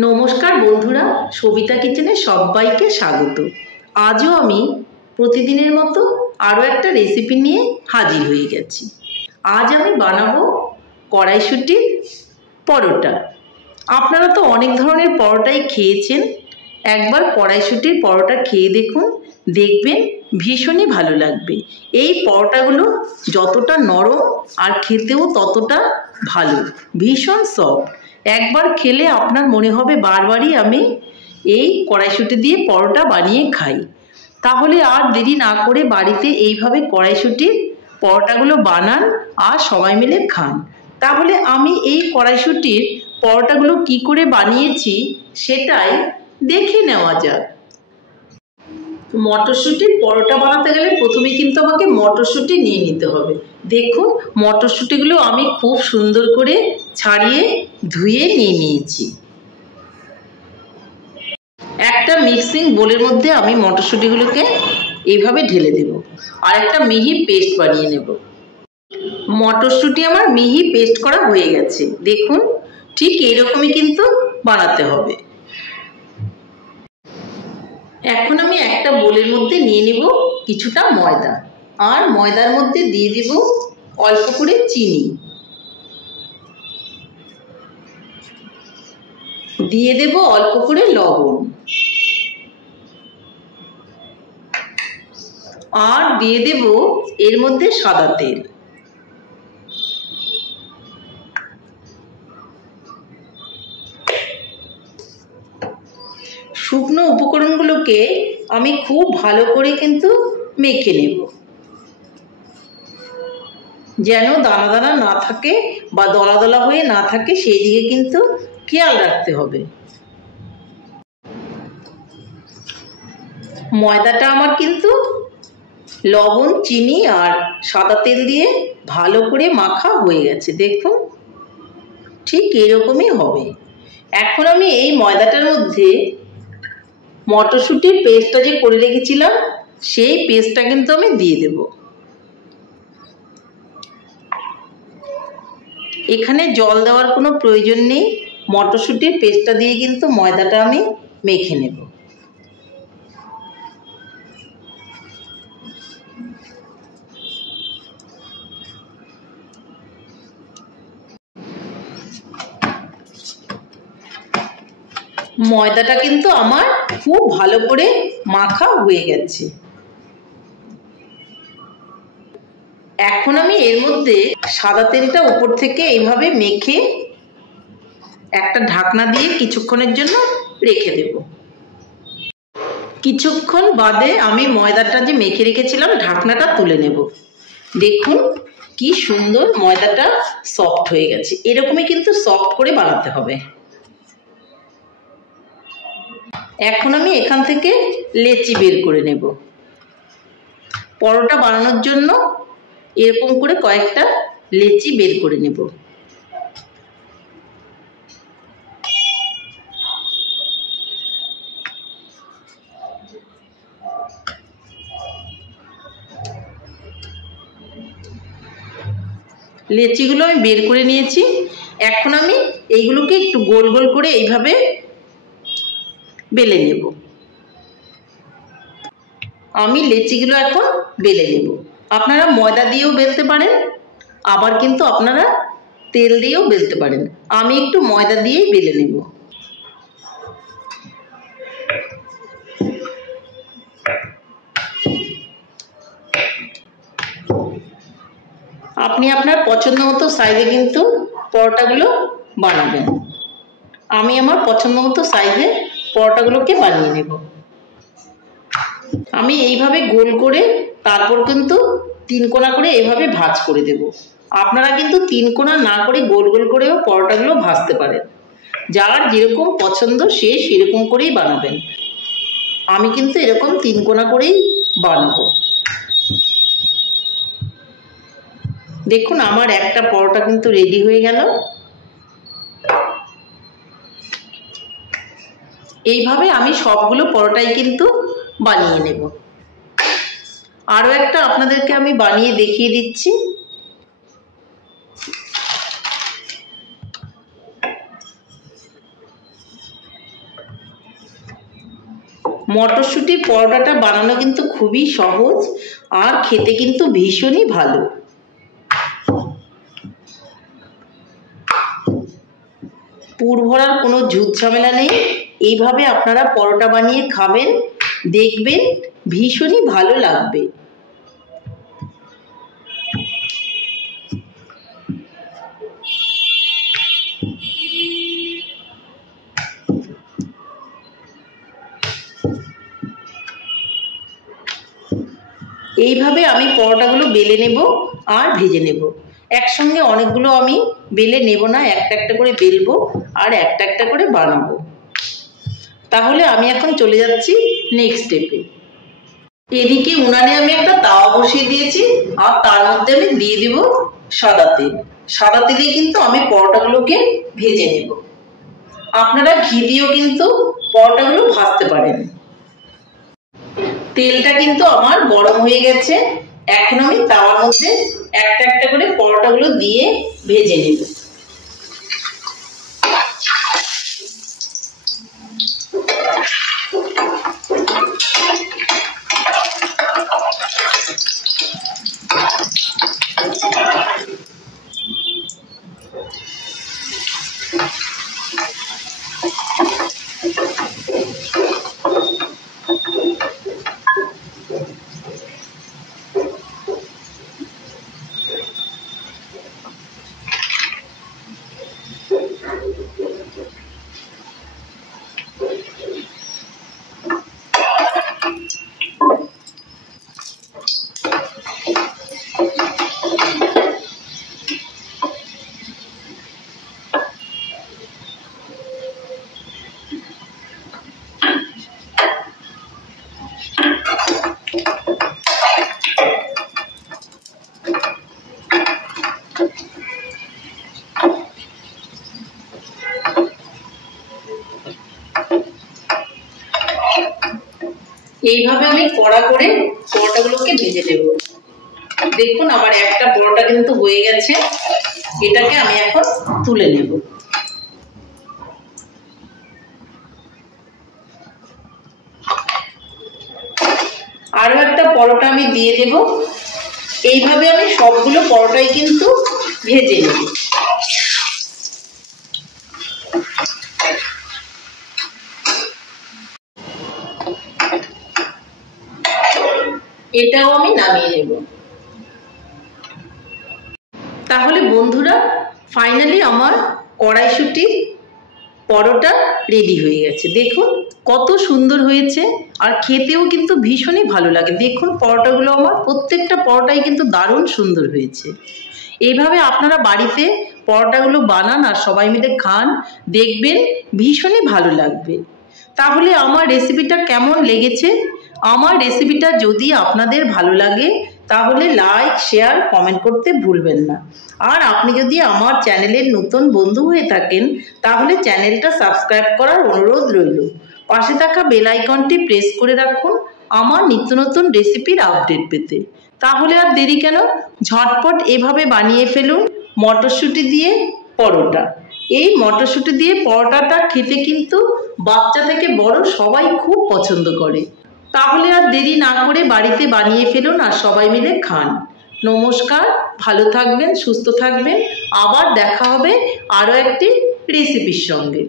নমস্কার বন্ধুরা, সবিতা কিচেনে সবাইকে স্বাগত। আজও আমি প্রতিদিনের মতো আরও একটা রেসিপি নিয়ে হাজির হয়ে গেছি। আজ আমি বানাবো কড়াইশুঁটির পরোটা। আপনারা তো অনেক ধরনের পরোটাই খেয়েছেন, একবার কড়াইশুঁটির পরোটা খেয়ে দেখুন, দেখবেন ভীষণই ভালো লাগবে। এই পরোটাগুলো যতটা নরম আর খেতেও ততটা ভালো, ভীষণ সফট। একবার খেলে আপনার মনে হবে বারবারই আমি এই কড়াইশুঁটি দিয়ে পরোটা বানিয়ে খাই। তাহলে আর দেরি না করে বাড়িতে এইভাবে কড়াইশুঁটির পরোটাগুলো বানান আর সবাই মিলে খান। তাহলে আমি এই কড়াইশুঁটির পরোটাগুলো কি করে বানিয়েছি সেটাই দেখে নেওয়া যাক। মটরশুঁটির পরোটা বানাতে গেলে প্রথমে কিন্তু আমাকে মটরশুঁটি নিয়ে নিতে হবে। দেখুন, মটরশুঁটিগুলো আমি খুব সুন্দর করে ছাড়িয়ে ধুয়ে নিয়ে নিয়েছি। একটা মিক্সিং বোলের মধ্যে আমি মটরশুঁটিগুলোকে এইভাবে ঢেলে দেব আর একটা মিহি পেস্ট বানিয়ে নেব। মটরশুঁটি আমার মিহি পেস্ট করা হয়ে গেছে। দেখুন, ঠিক এরকমই কিন্তু বানাতে হবে। এখন আমি একটা বোলের মধ্যে নিয়ে নেব কিছুটা ময়দা, আর ময়দার মধ্যে দিয়ে দেব অল্প করে চিনি, দিয়ে দেব অল্প করে লবণ, আর দিয়ে দেব এর মধ্যে সাদা তেল। শুকনো উপকরণগুলোকে আমি খুব ভালো করে কিন্তু মেখে নেব, যেন দানা দানা না থাকে বা দলা দলা হয়ে না থাকে, সেই দিকে কিন্তু খেয়াল রাখতে হবে। ময়দাটা আমার কিন্তু লবণ, চিনি আর সাদা তেল দিয়ে ভালো করে মাখা হয়ে গেছে। দেখুন, ঠিক এরকমই হবে। এখন আমি এই ময়দাটার মধ্যে মটরশুঁটির পেস্টটা যে করে রেখেছিলাম সেই পেস্টটা কিন্তু আমি দিয়ে দেব। এখানে জল দেওয়ার কোনো প্রয়োজন নেই, মটরশুঁটির পেস্টটা দিয়ে কিন্তু ময়দাটা আমি মেখে নেব। ময়দাটা কিন্তু আমার খুব ভালো করে মাখা হয়ে গেছে। এখন আমি এর মধ্যে সাদা তেলটা উপর থেকে এইভাবে মেখে একটা ঢাকনা দিয়ে কিছুক্ষণের জন্য রেখে দেব। কিছুক্ষণ বাদে আমি ময়দাটা যে মেখে রেখেছিলাম ঢাকনাটা তুলে নেব। দেখুন কি সুন্দর ময়দাটা সফট হয়ে গেছে। এরকমই কিন্তু সফট করে বানাতে হবে। এখন আমি এখান থেকে লেচি বের করে নেব। পরোটা বানানোর জন্য এরকম করে কয়েকটা লেচি বের করে নেব। লেচিগুলো আমি বের করে নিয়েছি। এখন আমি এইগুলোকে একটু গোল গোল করে এইভাবে বেলে নেব। আমি লেচিগুলো এখন বেলে নেব। আপনারা ময়দা দিয়েও বেলতে পারেন, আবার কিন্তু আপনারা তেল দিয়েও বেলতে পারেন। আমি একটু ময়দা দিয়েই বেলে নেব। আপনি আপনার পছন্দ মতো সাইজে কিন্তু পরোটাগুলো বানাবেন। আমি আমার পছন্দ মতো সাইজে পরোটাগুলোকে বানিয়ে নেব। আমি এইভাবে গোল করে তারপর কিন্তু 3 কোণা করে এইভাবে ভাঁজ করে দেব। আপনারা কিন্তু 3 কোণা না করে গোল গোল করেও পরোটাগুলো ভাজতে পারেন। যার যেরকম পছন্দ সে সেরকম করেই বানাবেন। আমি কিন্তু এরকম 3 কোণা করেই বানাবো। দেখুন, আমার একটা পরোটা কিন্তু রেডি হয়ে গেল। এইভাবে আমি সবগুলো পরোটাই কিন্তু বানিয়ে নেব। আরও একটা আপনাদেরকে আমি বানিয়ে দেখিয়ে দিচ্ছি। মটরশুঁটির পরোটাটা বানানো কিন্তু খুবই সহজ আর খেতে কিন্তু ভীষণই ভালো। পুর ভরার কোনো ঝুট ঝামেলা নেই। এইভাবে আপনারা পরোটা বানিয়ে খাবেন, দেখবেন ভীষণই ভালো লাগবে। এইভাবে আমি পরোটাগুলো বেলে নেব আর ভেজে নেব। একসঙ্গে অনেকগুলো আমি বেলে নেব না, একটা একটা করে বেলবো আর একটা একটা করে বানাবো। তাহলে আমি এখন চলে যাচ্ছি নেক্সট স্টেপে। এদিকে উনানে আমি একটা তাওয়া বসিয়ে দিয়েছি আর তার মধ্যে আমি দিয়ে দেব সাদা তেল। সাদা তেলে কিন্তু আমি পরোটাগুলোকে ভেজে নেব। আপনারা ঘি দিয়েও কিন্তু পরোটাগুলো ভাজতে পারেন। তেলটা কিন্তু আমার গরম হয়ে গেছে। এখন আমি তাওয়ার মধ্যে একটা একটা করে পরোটাগুলো দিয়ে ভেজে নেব। এইভাবে আমি কড়া করে পরোটাগুলোকে ভেজে নেব। দেখুন আমার একটা পরোটা কিন্তু হয়ে গেছে। এটাকে আমি এখন তুলে নেব। আরো একটা পরোটা আমি দিয়ে দেব। এইভাবে আমি সবগুলো পরোটাই কিন্তু ভেজে নেব। এটাও আমি নামিয়ে নেব। তাহলে বন্ধুরা ফাইনালি আমার কড়াইশুঁটির পরোটা রেডি হয়ে গেছে। দেখুন কত সুন্দর হয়েছে আর খেতেও কিন্তু ভীষণই ভালো লাগে। দেখুন পরোটাগুলো আমার প্রত্যেকটা পরোটাই কিন্তু দারুণ সুন্দর হয়েছে। এইভাবে আপনারা বাড়িতে পরোটাগুলো বানান আর সবাই মিলে খান, দেখবেন ভীষণই ভালো লাগবে। তাহলে আমার রেসিপিটা কেমন লেগেছে? আমার রেসিপিটা যদি আপনাদের ভালো লাগে তাহলে লাইক, শেয়ার, কমেন্ট করতে ভুলবেন না। আর আপনি যদি আমার চ্যানেলের নতুন বন্ধু হয়ে থাকেন তাহলে চ্যানেলটা সাবস্ক্রাইব করার অনুরোধ রইল। পাশে থাকা বেল আইকনটি প্রেস করে রাখুন আমার নিত্য নতুন রেসিপির আপডেট পেতে। তাহলে আর দেরি কেন, ঝটপট এভাবে বানিয়ে ফেলুন মটরশুঁটি দিয়ে পরোটা। এই মটরশুঁটি দিয়ে পরোটাটা খেতে কিন্তু বাচ্চা থেকে বড় সবাই খুব পছন্দ করে। তাহলে আর দেরি না করে বাড়িতে বানিয়ে ফেলুন আর সবাই মিলে খান। নমস্কার, ভালো থাকবেন, সুস্থ থাকবেন। আবার দেখা হবে আরও একটি রেসিপির সঙ্গে।